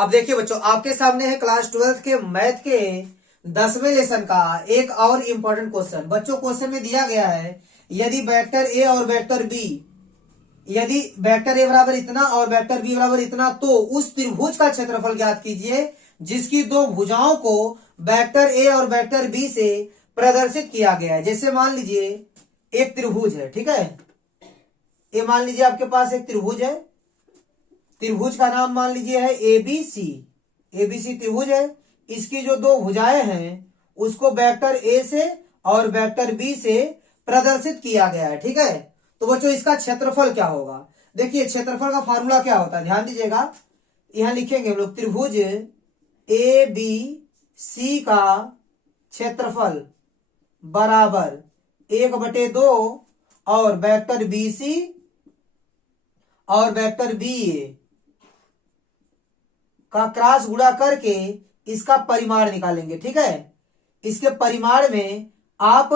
अब देखिए बच्चों, आपके सामने है क्लास 12th के मैथ के 10वें लेसन का एक और इम्पोर्टेंट क्वेश्चन। बच्चों क्वेश्चन में दिया गया है, यदि वेक्टर ए और वेक्टर बी, यदि वेक्टर ए बराबर इतना और वेक्टर बी बराबर इतना, तो उस त्रिभुज का क्षेत्रफल ज्ञात कीजिए जिसकी दो भुजाओं को वेक्टर ए और वेक्टर बी से प्रदर्शित किया गया है। जैसे मान लीजिए एक त्रिभुज है, ठीक है, ये मान लीजिए आपके पास एक त्रिभुज है, त्रिभुज का नाम मान लीजिए है एबीसी। एबीसी त्रिभुज है, इसकी जो दो भुजाएं हैं उसको वेक्टर ए से और वेक्टर बी से प्रदर्शित किया गया है, ठीक है। तो बच्चों इसका क्षेत्रफल क्या होगा? देखिए क्षेत्रफल का फार्मूला क्या होता है, ध्यान दीजिएगा। यहां लिखेंगे हम लोग त्रिभुज ए बी सी का क्षेत्रफल बराबर 1/2 और वेक्टर बी सी और वेक्टर बी ए का क्रॉस गुणा करके इसका परिमाण निकालेंगे, ठीक है। इसके परिमाण में आप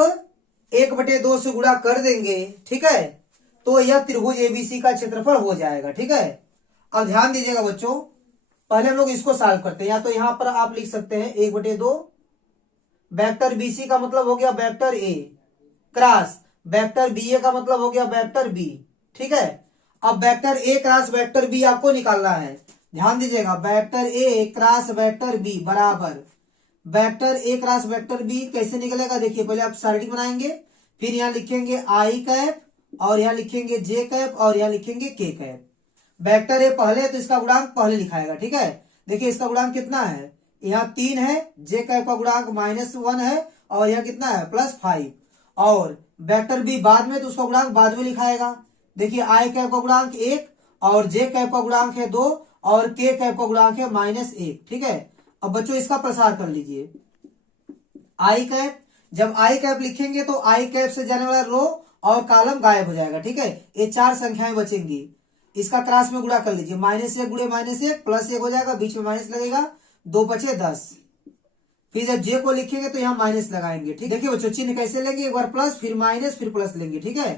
1/2 से गुणा कर देंगे, ठीक है, तो यह त्रिभुज एबीसी का क्षेत्रफल हो जाएगा, ठीक है। अब ध्यान दीजिएगा बच्चों, पहले हम लोग इसको सॉल्व करते हैं। या तो यहां पर आप लिख सकते हैं 1/2 वेक्टर बीसी का मतलब हो गया vector A cross vector B A का मतलब हो गया वेक्टर बी, ठीक है। अब vector A cross vector B आपको निकालना है। ध्यान दीजिएगा, vector A cross vector B बराबर vector A cross vector B कैसे निकलेगा? देखिए पहले आप सरणी बनाएंगे, फिर यहां लिखेंगे आई कैप और यहां लिखेंगे जे कैप और यहां लिखेंगे के कैप। वेक्टर ए पहले है तो इसका गुणांक पहले लिखाएगा, ठीक है। देखिए इसका गुणांक कितना है, यहाँ 3 है, जे कैप का गुणांक -1 है और यहाँ कितना है +5, और वेक्टर बी बाद में तो उसका गुणांक बाद में लिखाएगा। देखिए आई कैप का गुणांक 1 और जे कैप का गुणांक है 2 और के कैप का गुणांक है -1, ठीक है। अब बच्चों इसका प्रसार कर लीजिए। आई कैप, जब आई कैप लिखेंगे तो आई कैप से जाने वाला रो और कॉलम गायब हो जाएगा, ठीक है। ये 4 संख्याएं बचेंगी, इसका क्रॉस में गुणा कर लीजिए, -1 गुणे -1 +1 हो जाएगा, बीच में माइनस लगेगा, 2 बचे 10। फिर जब जे को लिखेंगे तो यहाँ माइनस लगाएंगे, ठीक। देखिए बच्चों चिन्ह कैसे लेंगे, एक बार प्लस फिर माइनस फिर प्लस लेंगे, ठीक है।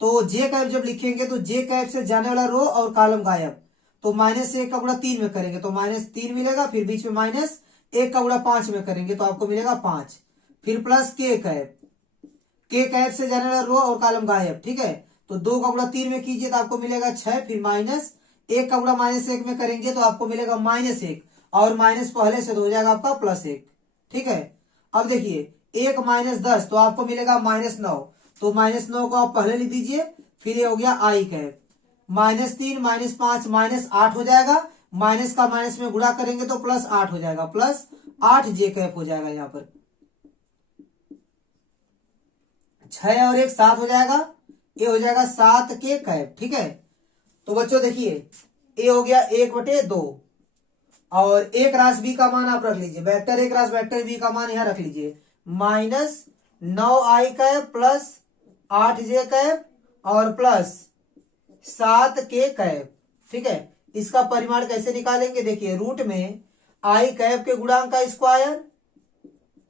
तो जे कैप जब लिखेंगे तो जे कैप से जाने वाला रो और कॉलम गायब, तो -1 का गुणा 3 में करेंगे तो -3 मिलेगा, फिर बीच में -1 का गुणा 5 में करेंगे तो आपको मिलेगा 5, फिर प्लस के कैप से जाने वाला रो और कॉलम गायब, ठीक है। तो 2 का गुणा 3 में कीजिए तो आपको मिलेगा 6, फिर -1 का गुणा -1 में करेंगे तो आपको मिलेगा -1 और माइनस पहले से तो हो जाएगा आपका +1, ठीक है। अब देखिए 1 - 10 तो आपको मिलेगा -9, तो -9 को आप पहले लिख दीजिए, फिर ये हो गया आई कैप, -3 -5 -8 हो जाएगा, माइनस का माइनस में गुणा करेंगे तो +8 हो जाएगा, +8 जे कैप हो जाएगा। यहाँ पर 6 और 1 7 हो जाएगा, ये हो जाएगा 7 के कैप, ठीक है। तो बच्चों देखिए ये हो गया 1/2 और एक राशि बी का मान आप रख लीजिए, वेक्टर एक राशि वेक्टर बी का मान यहां रख लीजिए, -9 आई कैप +8 जे कैप और +7 के कैप, ठीक है। इसका परिमाण कैसे निकालेंगे? देखिए रूट में आई कैप के गुणांक का स्क्वायर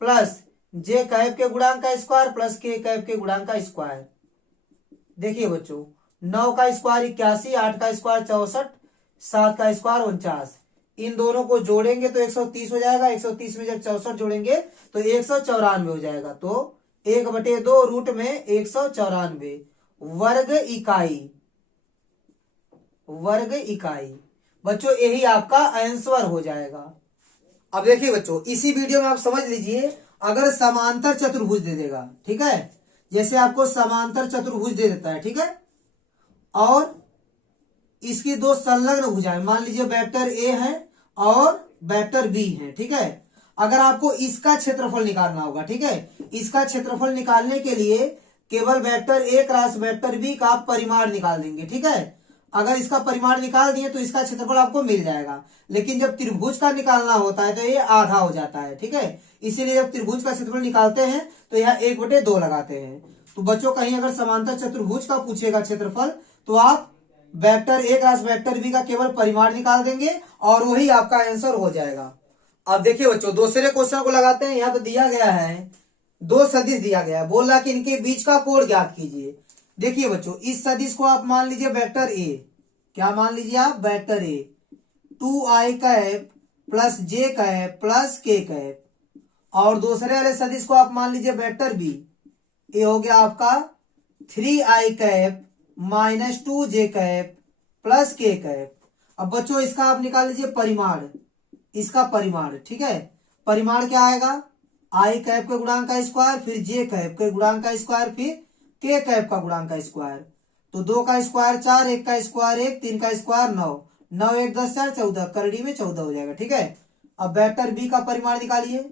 प्लस जे कैप के गुणांक का स्क्वायर प्लस के कैप के गुणांक का स्क्वायर। देखिए बच्चों 9 का स्क्वायर 81, 8 का स्क्वायर 64, 7 का स्क्वायर 49, इन दोनों को जोड़ेंगे तो 130 हो जाएगा, 130 में जब 64 जोड़ेंगे तो 194 हो जाएगा, तो 1/2 रूट में 194 वर्ग इकाई। बच्चों यही आपका आंसर हो जाएगा। अब देखिए बच्चों इसी वीडियो में आप समझ लीजिए, अगर समांतर चतुर्भुज दे देगा, ठीक है, जैसे आपको समांतर चतुर्भुज दे देता है, ठीक है, और इसकी दो संलग्न भुजाएं मान लीजिए वेक्टर ए है और वेक्टर बी है, ठीक है। अगर आपको इसका क्षेत्रफल निकालना होगा, ठीक है, इसका क्षेत्रफल निकालने के लिए केवल vector A cross vector B का परिमाण निकाल देंगे, ठीक है। अगर इसका परिमाण निकाल दिए तो इसका क्षेत्रफल आपको मिल जाएगा, लेकिन जब त्रिभुज का निकालना होता है तो ये आधा हो जाता है, ठीक है। इसीलिए जब त्रिभुज का क्षेत्रफल निकालते हैं तो यहाँ 1/2 लगाते हैं। तो बच्चों कहीं अगर समांतर चतुर्भुज का पूछेगा क्षेत्रफल तो आप vector A cross vector B का केवल परिमाण निकाल देंगे और वही आपका आंसर हो जाएगा। अब देखिए बच्चों दूसरे क्वेश्चन को लगाते हैं। यहाँ पे दिया गया है 2 सदिश दिया गया है, बोला कि इनके बीच का कोण ज्ञात कीजिए। देखिए बच्चों इस सदिश को आप मान लीजिए वेक्टर ए, क्या मान लीजिए आप वेक्टर ए, 2i plus j plus k, और दूसरे वाले सदिश को आप मान लीजिए वेक्टर बी। ये हो गया आपका 3i minus 2j plus k। अब बच्चों इसका आप निकाल लीजिए परिमाण, इसका परिमाण, ठीक है। परिमाण क्या आएगा, आई कैप के गुणांक का स्क्वायर, फिर जे कैप के गुणांक का स्क्वायर, फिर के कैप का गुणांक का स्क्वायर। तो 2 का स्क्वायर 4, 1 का स्क्वायर 1, 3 का स्क्वायर 9, 9 1 10 4 14, करड़ी में 14 हो जाएगा, ठीक है। अब वेक्टर बी का परिमाण निकालिए।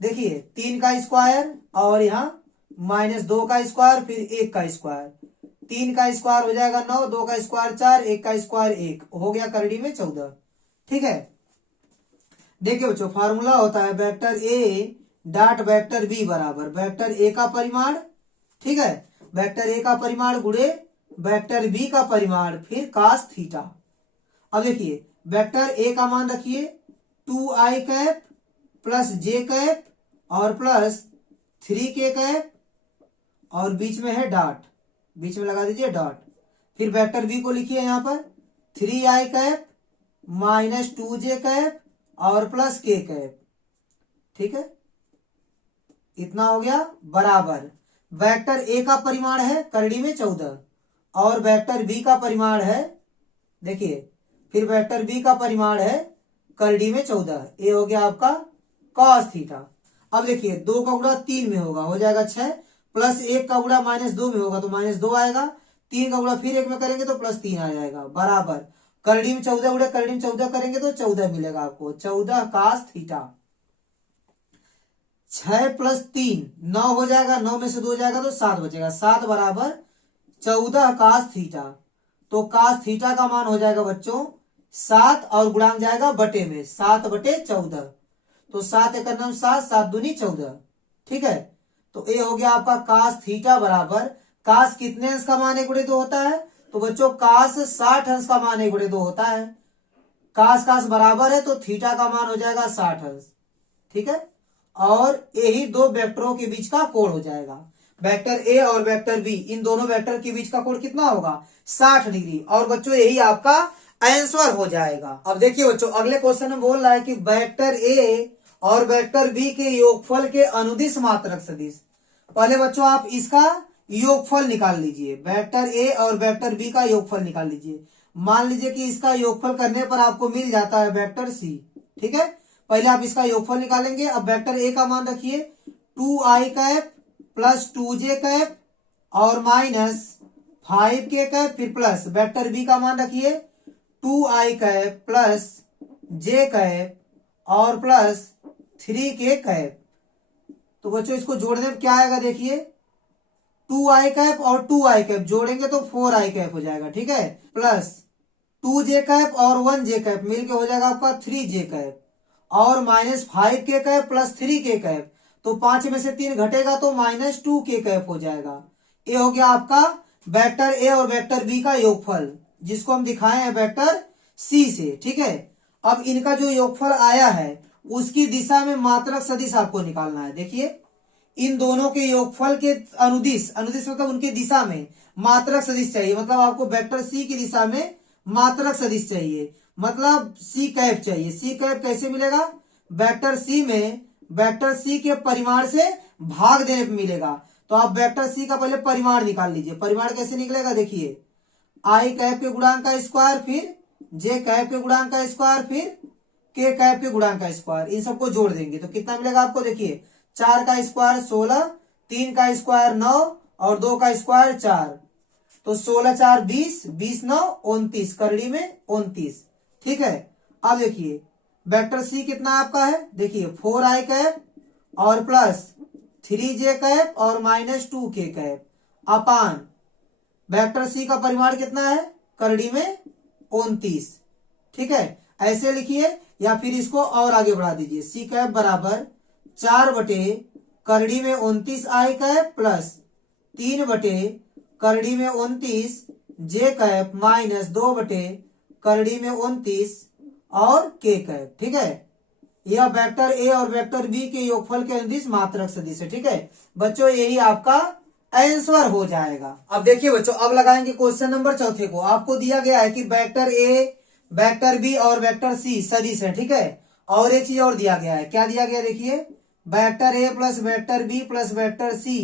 देखिए 3 का स्क्वायर और यहाँ माइनस 2 का स्क्वायर, फिर 1 का स्क्वायर, 3 का स्क्वायर हो जाएगा 9, 2 का स्क्वायर 4, 1 का स्क्वायर 1, हो गया करड़ी में 14, ठीक है। देखिए बच्चों फार्मूला होता है vector A dot vector B बराबर वेक्टर ए का परिमाण, ठीक है, वेक्टर ए का परिमाण गुणे वेक्टर बी का परिमाण, फिर कास थीटा। अब देखिए वेक्टर ए का मान रखिए 2i प्लस j और प्लस 3k, और बीच में है डॉट, बीच में लगा दीजिए डॉट। फिर वेक्टर बी को लिखिए यहाँ पर 3i माइनस 2j और प्लस k, ठीक है। इतना हो गया बराबर वेक्टर ए का परिमाण है करड़ी में 14 और वेक्टर बी का परिमाण है, देखिए फिर वेक्टर बी का परिमाण है करड़ी में 14, ये हो गया आपका कॉस थीटा। अब देखिए 2 का गुणा 3 में होगा, हो जाएगा 6, प्लस 1 का गुणा माइनस 2 में होगा तो माइनस 2 आएगा, 3 का गुणा फिर 1 में करेंगे तो प्लस 3 आ जाएगा, बराबर करड़ी में 14 गुणा करड़ी में 14 करेंगे तो 14 मिलेगा आपको, 14 कास थीटा। 6 प्लस 3 9 हो जाएगा, 9 में से 2 जाएगा तो 7 बचेगा, 7 बराबर 14 कास थीटा। तो कास थीटा का मान हो जाएगा बच्चों 7 और गुणांक जाएगा बटे में, 7/14, तो 7 एक नाम 7, 7 दूनी 14, ठीक है। तो ये हो गया आपका कास थीटा बराबर, कास कितने अंश का मान 1/2 होता है, तो बच्चों कास 60 अंश का मान 1/2 होता है। कास कास बराबर है तो थीटा का मान हो जाएगा 60 अंश, ठीक है। और यही दो वेक्टरों के बीच का कोण हो जाएगा, वेक्टर ए और वेक्टर बी, इन दोनों वेक्टर के बीच का कोण कितना होगा 60 डिग्री। और बच्चों यही आपका आंसर हो जाएगा। अब देखिए बच्चों अगले क्वेश्चन में बोल रहा है कि वेक्टर ए और वेक्टर बी के योगफल के अनुदिश मात्रक सदिश। पहले बच्चों आप इसका योगफल निकाल लीजिए, वेक्टर ए और वेक्टर बी का योगफल निकाल लीजिए। मान लीजिए कि इसका योगफल करने पर आपको मिल जाता है वेक्टर सी, ठीक है। पहले आप इसका योगफल निकालेंगे। अब वेक्टर ए का मान रखिए 2i प्लस 2j और माइनस 5k, फिर प्लस वेक्टर बी का मान रखिए 2i प्लस j और प्लस 3k। तो बच्चों इसको जोड़ने में क्या आएगा, देखिए 2i और 2i जोड़ेंगे तो 4i हो जाएगा, ठीक है, प्लस 2j और 1j मिलके हो जाएगा आपका 3j और माइनस 5k प्लस 3k, तो 5 में से 3 घटेगा तो माइनस 2k हो जाएगा। ये हो गया आपका वेक्टर ए और वेक्टर बी का योगफल, जिसको हम दिखाए हैं वेक्टर सी से, ठीक है। अब इनका जो योगफल आया है उसकी दिशा में मात्रक सदिश आपको निकालना है। देखिए इन दोनों के योगफल के अनुदिश, अनुदिश मतलब उनके दिशा में मात्रक सदिश चाहिए, मतलब आपको वेक्टर सी की दिशा में मात्रक सदिश चाहिए, मतलब सी कैप चाहिए। सी कैप कैसे मिलेगा, वेक्टर सी में वेक्टर सी के परिमाण से भाग देने पर मिलेगा। तो आप वेक्टर सी का पहले परिमाण निकाल लीजिए। परिमाण कैसे निकलेगा, देखिए आई कैप के गुणांक का स्क्वायर, फिर जे कैप के गुणांक का स्क्वायर, फिर के कैप के गुणांक का स्क्वायर, इन सबको जोड़ देंगे तो कितना मिलेगा आपको, देखिए 4 का स्क्वायर 16, 3 का स्क्वायर 9 और 2 का स्क्वायर 4, तो 16 4 20, 20 9 29, करड़ी में 29, ठीक है। अब देखिए वेक्टर सी कितना आपका है, देखिए 4i और प्लस 3j और माइनस 2k अपान वेक्टर सी का परिमाण कितना है, करड़ी में 29, ठीक है। ऐसे लिखिए या फिर इसको और आगे बढ़ा दीजिए, सी कैप बराबर 4 बटे करड़ी में 29i प्लस 3 बटे करड़ी में 29 जे कैप माइनस 2 बटे करड़ी में 29 और के कैप, ठीक है। यह वेक्टर ए और वेक्टर बी के योगफल के अनुदिश मात्रक सदिश है, ठीक है बच्चों, यही आपका आंसर हो जाएगा। अब देखिए बच्चों अब लगाएंगे क्वेश्चन नंबर 4 को। आपको दिया गया है कि वेक्टर ए वेक्टर बी और वेक्टर सी सदिश है, ठीक है। और एक चीज और दिया गया है, क्या दिया गया देखिए, vector A plus vector B plus vector C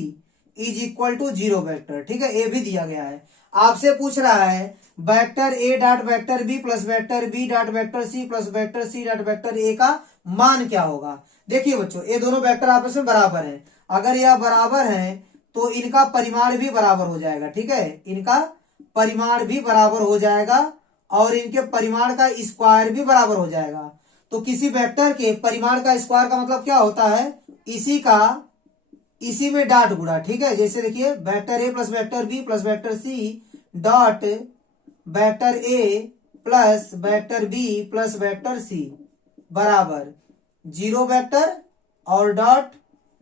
is equal to 0 vector, ठीक है। ए भी दिया गया है। आपसे पूछ रहा है vector A dot vector B plus vector B dot vector C plus vector C dot vector A का मान क्या होगा। देखिए बच्चों, ये दोनों वेक्टर आपस में बराबर हैं। अगर यह बराबर है तो इनका परिमाण भी बराबर हो जाएगा, ठीक है। इनका परिमाण भी बराबर हो जाएगा और इनके परिमाण का स्क्वायर भी बराबर हो जाएगा। तो किसी वेक्टर के परिमाण का स्क्वायर का मतलब क्या होता है, इसी में डॉट गुणा, ठीक है। जैसे देखिए vector A plus vector B plus vector C dot vector A plus vector B plus vector C बराबर 0 वेक्टर और डॉट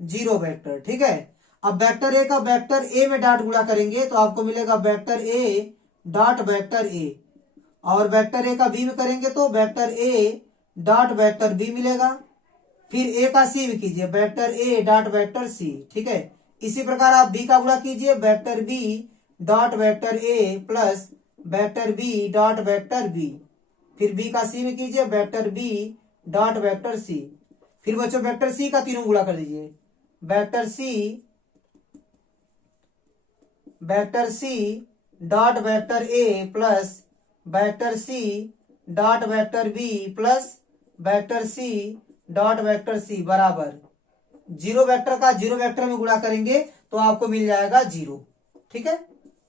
0 वेक्टर, ठीक है। अब वेक्टर ए का वेक्टर ए में डॉट गुणा करेंगे तो आपको मिलेगा vector A dot vector A, और वेक्टर ए का बी में करेंगे तो vector A dot vector B मिलेगा। फिर ए का सी में कीजिए vector A dot vector C, ठीक है। इसी प्रकार आप बी का गुणा कीजिए vector B dot vector A plus vector B dot vector B. फिर बी का सी में कीजिए vector B dot vector C. फिर बच्चों वेक्टर सी का तीनों गुणा कर दीजिए, vector C dot vector A plus vector C dot vector B plus vector C dot vector C बराबर 0 वेक्टर का 0 वेक्टर में गुणा करेंगे तो आपको मिल जाएगा 0, ठीक है।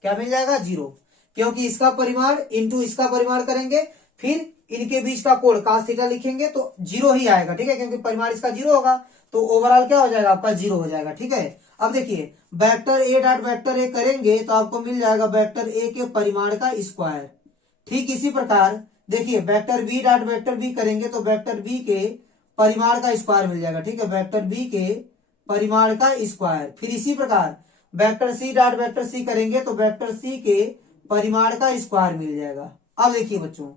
क्या मिल जाएगा 0, क्योंकि इसका परिमाण इंटू इसका परिमाण करेंगे, फिर इनके बीच का कोण cos थीटा लिखेंगे तो 0 ही आएगा, ठीक है, क्योंकि परिमाण इसका 0 होगा। तो ओवरऑल क्या हो जाएगा आपका 0 हो जाएगा, ठीक है। अब देखिए वेक्टर ए डॉट वेक्टर ए करेंगे तो आपको मिल जाएगा वेक्टर ए के परिमाण का स्क्वायर। ठीक इसी प्रकार देखिए vector B dot vector B करेंगे तो वेक्टर बी के परिमाण का स्क्वायर मिल जाएगा, ठीक है, वेक्टर बी के परिमाण का स्क्वायर। फिर इसी प्रकार vector C dot vector C करेंगे तो वेक्टर सी के परिमाण का स्क्वायर मिल जाएगा। अब देखिए बच्चों,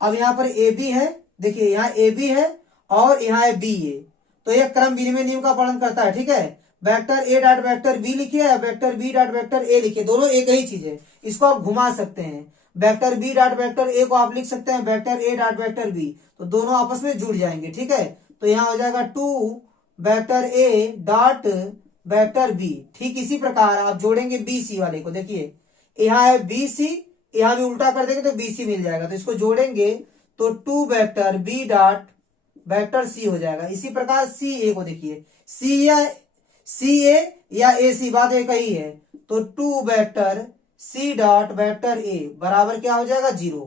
अब यहाँ पर ए बी है, देखिए यहाँ ए बी है और यहाँ है बी ए, तो यह क्रम विनिमय नियम का पालन करता है, ठीक है। Vector A dot vector B लिखिए या vector B dot vector A लिखिए, दोनों एक ही चीज है, इसको आप घुमा सकते हैं। Vector B dot vector A को आप लिख सकते हैं vector A dot vector B, तो दोनों आपस में जुड़ जाएंगे, ठीक है। तो यहाँ हो जाएगा 2 vector A dot vector B. ठीक इसी प्रकार आप जोड़ेंगे बी सी वाले को, देखिए यहाँ है बी सी, यहाँ भी उल्टा कर देंगे तो बी सी मिल जाएगा, तो इसको जोड़ेंगे तो 2 vector B dot vector C हो जाएगा। इसी प्रकार सी ए को देखिए, सी ए या ए सी बात एक ही है, तो 2 vector C dot vector A बराबर क्या हो जाएगा 0,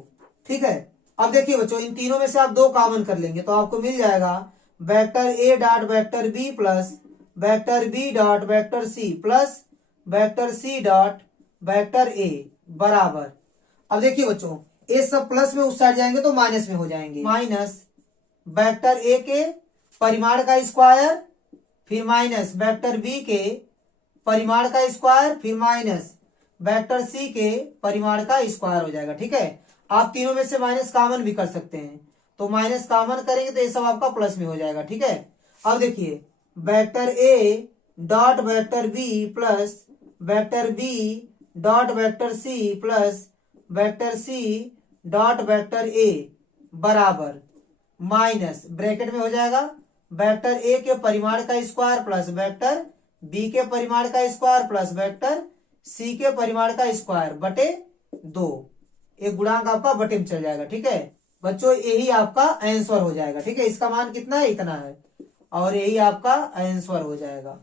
ठीक है। अब देखिए बच्चों, इन तीनों में से आप 2 कॉमन कर लेंगे तो आपको मिल जाएगा vector A dot vector B plus vector B dot vector C plus vector C dot vector A बराबर, अब देखिए बच्चों ये सब प्लस में उस साइड जाएंगे तो माइनस में हो जाएंगे, माइनस वेक्टर ए के परिमाण का स्क्वायर, फिर माइनस वेक्टर बी के परिमाण का स्क्वायर, फिर माइनस वेक्टर सी के परिमाण का स्क्वायर हो जाएगा, ठीक है। आप तीनों में से माइनस कॉमन भी कर सकते हैं, तो माइनस कॉमन करेंगे तो ये सब आपका प्लस में हो जाएगा, ठीक है। अब देखिए vector A dot vector B plus vector B dot vector C plus vector C dot vector A बराबर माइनस ब्रैकेट में हो जाएगा वेक्टर ए के परिमाण का स्क्वायर प्लस वेक्टर बी के परिमाण का स्क्वायर प्लस वेक्टर सी के परिमाण का स्क्वायर बटे 2, एक गुणांक आपका बटे में चल जाएगा, ठीक है बच्चों। यही आपका आंसर हो जाएगा, ठीक है। इसका मान कितना है, इतना है, और यही आपका आंसर हो जाएगा।